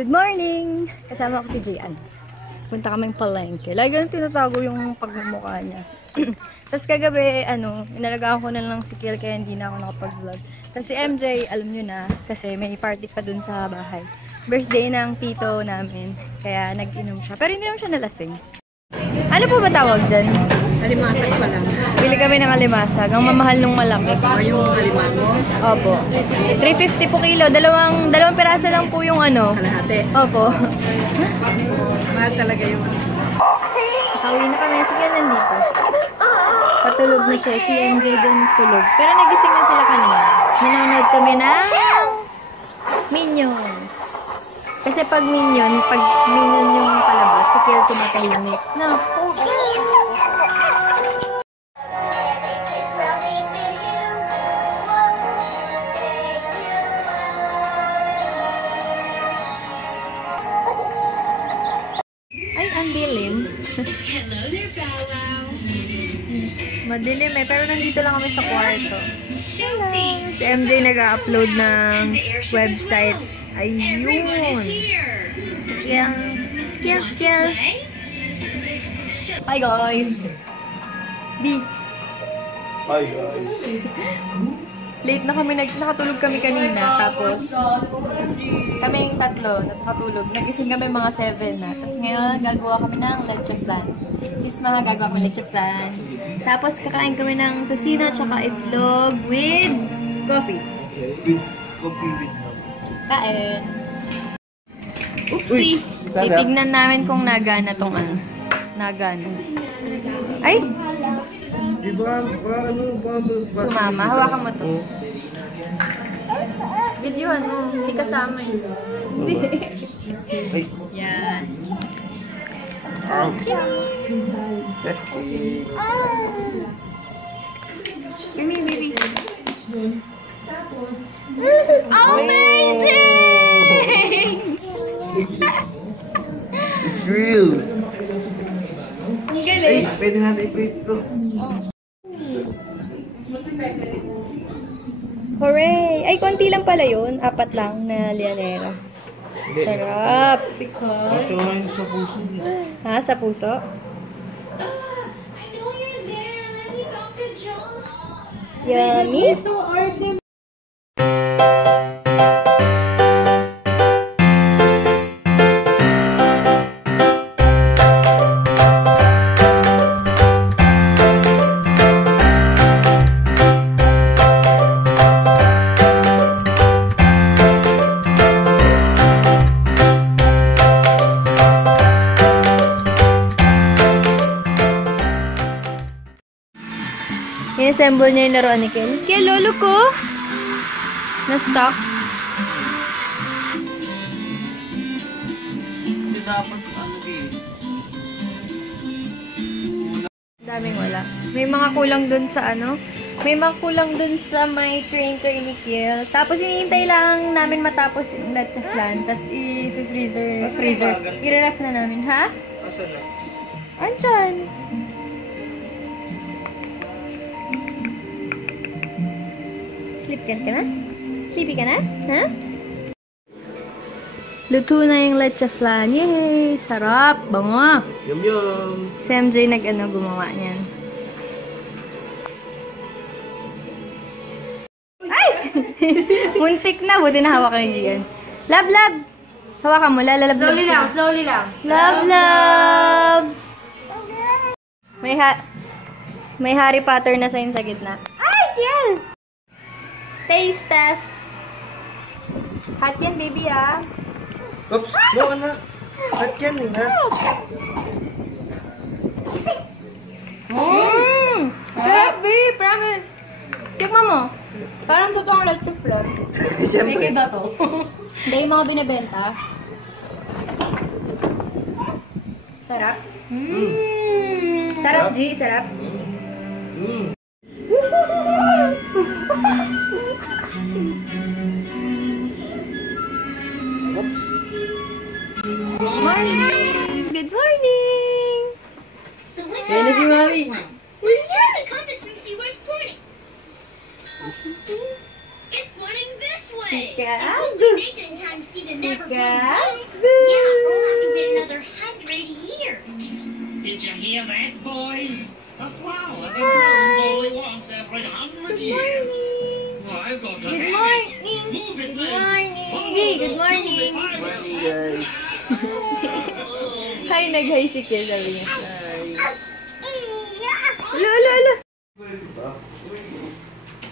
Good morning! Kasama ko si Jian. Punta kaming palengke. Lagi ganun tinatago yung pagmumukha niya. Tapos kagabi, inalagaan ko na lang si Kiel kaya hindi na ako nakapag-vlog. Tapos si MJ, alam nyo na, kasi may party pa dun sa bahay. Birthday ng tito namin. Kaya nag-inom siya. Pero hindi naman siya nalasing. Ano po ba tawag dyan? Alimasag pa lang. Bili kami ng alimasag. Ang mamahal nung malaki. Yung alimasag? Opo. 350 po kilo. Dalawang piraso lang po yung Kalahati? Opo. Mahal talaga yung Nakauwi na kami. Sige, nandito. Patulog na siya. Si MJ din tulog. Pero nagising na sila kanina. Nanonood kami ng Minions. Kasi pag Minion yung palabas, si Kiel tumatahimik. No. Ay, ang dilim. Hello there, Bow Wow. Madilim eh, pero nandito lang kami sa kwarto. Sophie. Si MJ nag-upload ng website. Everyone is Ayun. here. Si Kiel. Play? Hi guys. B. Hi guys. Late na kami, nakatulog kami kanina. Tapos, kaming tatlo nakatulog. Nagising kami mga 7 na. Tapos ngayon, gagawa kami ng leche flan. Sis, mga gagawa kami leche flan. Tapos, kakain kami ng tocino tsaka itlog with coffee. With coffee with Kain. Oopsie! Titignan namin kung nagana tong nagana. Ay! Di ba, Sumama. Hawakan mo to. Videohan mo. Hindi kasama eh. Ay. Yan. Testing. Give me, baby. Amazing! It's real. Ang Ay, galing. pwede natin i-print ito. Hooray! Ay, konti lang pala yun. 4 lang na lianera. Sarap! Because... Kasi sa puso niya. Ha? Sa puso? I know you're there, Dr. John. Yummy! In-assemble niya yung laruan ni Kiel. Kiel, lolo ko! Na-stock. Kasi dapat Daming wala. May mga kulang dun sa may mga kulang dun sa may train ni Kiel. Tapos hinihintay lang namin matapos yung leche flan. Tapos i-freezer. I-ref na namin. Ha? Asa na? Andyan. Sleep ka na? Sleepy ka na? Ha? Luto na yung leche flan. Yay! Sarap! Bango! Yum yum! Si MJ gumawa niyan. Ay! Muntik na. Buti na hawak ni Gian. Love! Hawakan mo. Lalalab. Slowly lang. Love! May Harry Potter na sign sa gitna. Ay! Kiel! Taste test! Hot yan, baby, ah. Oops! No, anak! At yan eh, ha? Sarap, baby! Promise! Tikman mo. Parang totoong leche flan. Siyempre. Ba to? Hindi yung mga binibenta. Sarap. Sarap, G. Sarap. Oops! Good morning! So which Ayan na si Mami. Let's try the compass and see where it's pointing. It's pointing this way. Tika. We make it in time to see the never Tika. Yeah, we'll have to wait another 100 years. Did you hear that, boys? A flower that blooms only once every 100 years. I've got to Good have morning. it. Move it, Good man. morning. Follow Hey, the good morning. Morning, guys. Hi, nag-hi si Kiel, sabi niya. Alo.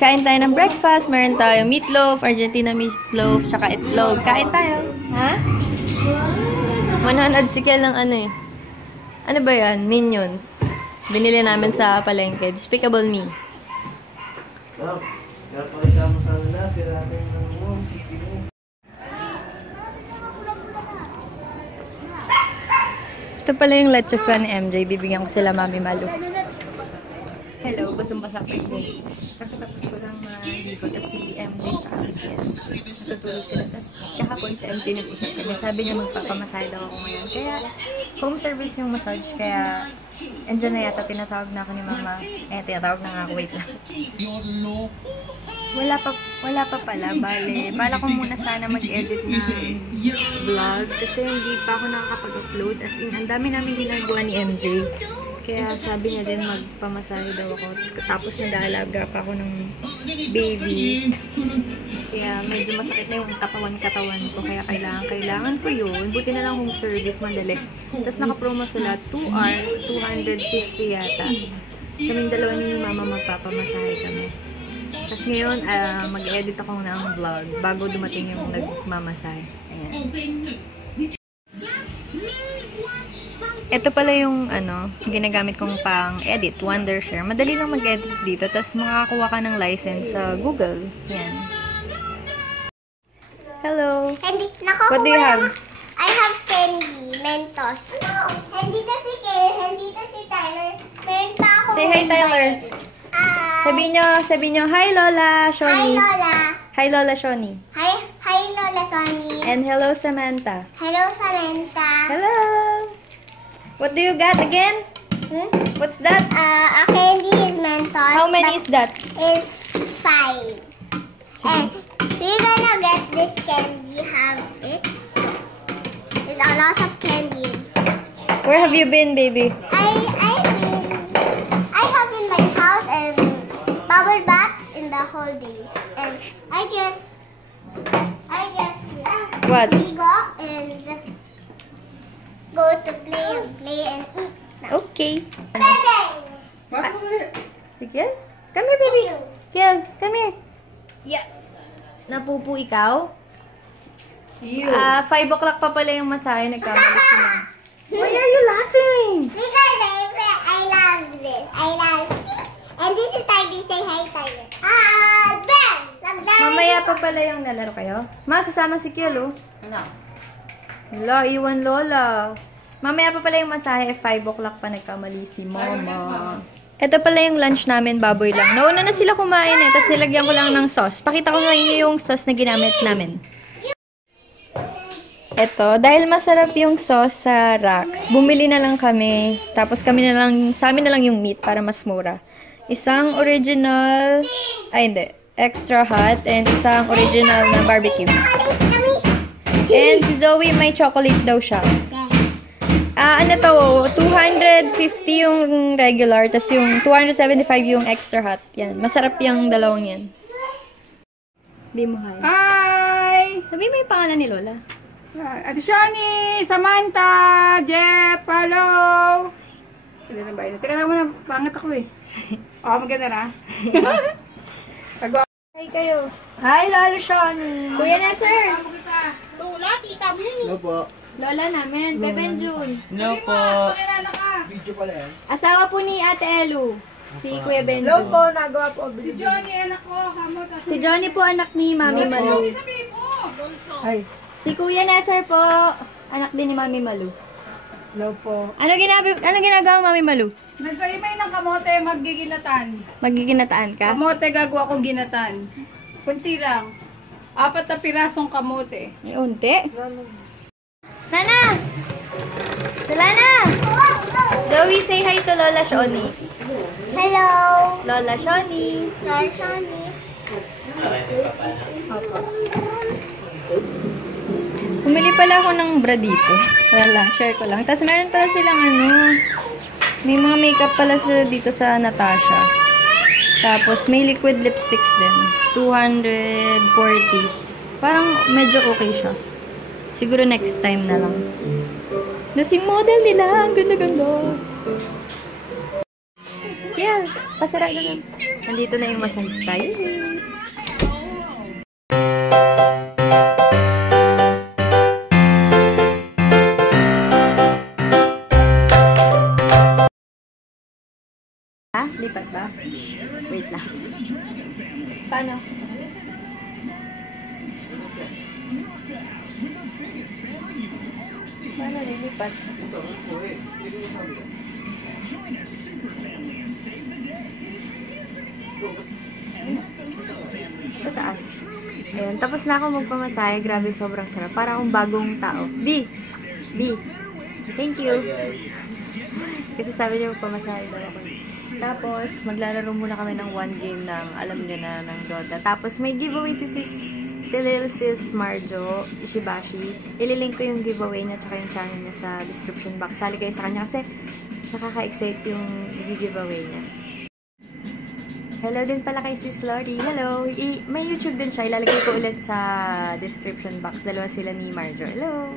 Kain tayo ng breakfast. Meron tayo meatloaf, Argentina meatloaf, tsaka itlog. Kain tayo. Ha? Manonood si Kiel ng ano eh. Ano ba yan? Minions. Binili namin sa palengke. Despicable Me. Kaya pakita mo sa amin na, piratin ng mo. Ito pala yung leche flan ni MJ. Bibigyan ko sila Mami Malu. Hello, basang-basa ko yun. Kakatapos ko lang maligo. Tapos si MJ tsaka si Kiel. Tutulog sila. Tapos kahapon si MJ nag-usap kami. Sabi niya magpapamasahe daw ako ngayon. Kaya home service yung massage. Kaya andyan na yata. Tinatawag na ako ni Mama. Tinatawag na nga ako. Wait lang. Wala pa pala. Bala ko muna sana mag-edit ng vlog. Kasi hindi pa ako nakakapag-upload. As in, ang dami namin ginagawa ni MJ. Kaya sabi niya din magpamasahe daw ako. Tapos nag-aalaga pa ako ng baby. Kaya medyo masakit na yung katawan ko. Kaya kailangan ko yun. Buti na lang home service, madali. Tapos naka-promo sila 2 hours, 250 yata. Kaming dalawa ni Mama magpapamasahe kami. Tapos ngayon, mag-edit ako ng vlog bago dumating yung nagmamasahe. Ayan. Ito pala yung ginagamit kong pang-edit, Wondershare. Madali lang mag-edit dito. Tapos makakakuha ka ng license sa Google. Yan. Hello. What do you have? I have candy, Mentos. Nandito si Kay, nandito si Tyler. Meron pa ako. Say hi, Tyler. Sabi nyo, hi Lola, Hi Shoni. Lola. Hi Lola, Shoni. Hi Lola Sonny. And hello, Samantha. Hello Samantha. Hello. What do you got again? What's that? A candy is Mentos. How many is that? Is 5. And we're gonna get this candy. Have it. There's a lot of candy. Where have you been, baby? I have in my house and bubble bath in the holidays. And I just What? we go and go to play and eat. Okay. Bye-bye. Sige. Come here, baby. Kiel, come here. Yeah. Napupo ikaw? 5 o'clock pa pala yung masahe. Nagkamali si Mom. Why are you laughing? Because I love this. I love this. And this is Tiger. Say hi, Tiger. Ben! Mamaya pa pala yung nalaro kayo. Ma, sasama si Kiel, oh. Ano? Wala, iwan Lola. Mamaya pa pala yung masahe. 5 o'clock pa nagkamali si Mama. Ito pala yung lunch namin, baboy lang. Nauna na sila kumain eh. Tapos nilagyan ko lang ng sauce. Pakita ko nga inyo yung sauce na ginamit namin. Ito, dahil masarap yung sauce sa Rax, bumili na lang kami. Tapos sa amin na lang yung meat para mas mura. Isang original, extra hot, and isang original na barbecue. And si Zoe may chocolate daw siya. Ano to, 250 yung regular, tas yung 275 yung extra hot. Yan, masarap yung dalawang yan. Di mo hi. Hi! Sabi mo yung pangalan ni Lola. Ate Shani, Samantha, Jeff, hello! Hindi na ba yun? Teka lang muna, pangat ako eh. Maganda na. Hi kayo. Hi, Lalo Shani! Kuya na, sir. Lola, tita mo. Hello po. Lola namin, Beben June. Hello po. Pakilala ka! Video pala yan. Asawa po ni Ate Elu. Si Kuya Ben Hello June. po, nagawa po ang video. Si Johnny, anak ko, kamot. Si Johnny po anak ni Mami Malu. Sabi po! Hi. Si Kuya Nasser po, anak din ni Mami Malu. Hello po. Ano ginagawa Mami Malu? Nagkaimay ng kamote, magiginatan. Magiginataan ka? Kamote, gagawa kong ginatan. Kunti lang. 4 na pirasong kamote. May unti. Nana! Sila na! Zoe, say hi to Lola Shoni. Hello. Lola Shoni. Lola Shoni. Bumili pala ako ng bra dito. Wala lang, share ko lang. Tapos meron pala silang may mga makeup pala dito sa Natasha. Tapos may liquid lipsticks din. 240. Parang medyo okay siya. Siguro next time na lang. Nasing model nila. Ang ganda-ganda. Yeah, pasara na lang. Nandito na yung massage style. Lipat ba? Wait lang. Paano? Paano lilipat? Sa taas. Ayan. Tapos na ako magpamasahe. Grabe, sobrang sarap. Para akong bagong tao. B! Thank you. Kasi sabi niya magpamasahe daw ako. Tapos, maglalaro muna kami ng one game ng, alam niyo na, ng Dota. Tapos, may giveaway si Lil Sis Marjo Ishibashi. Ililink ko yung giveaway niya tsaka yung channel niya sa description box. Sali kayo sa kanya kasi nakaka-excite yung giveaway niya. Hello din pala kay Sis Lori. Hello! May YouTube din siya. Ilalagay ko ulit sa description box. Dalawa sila ni Marjo. Hello!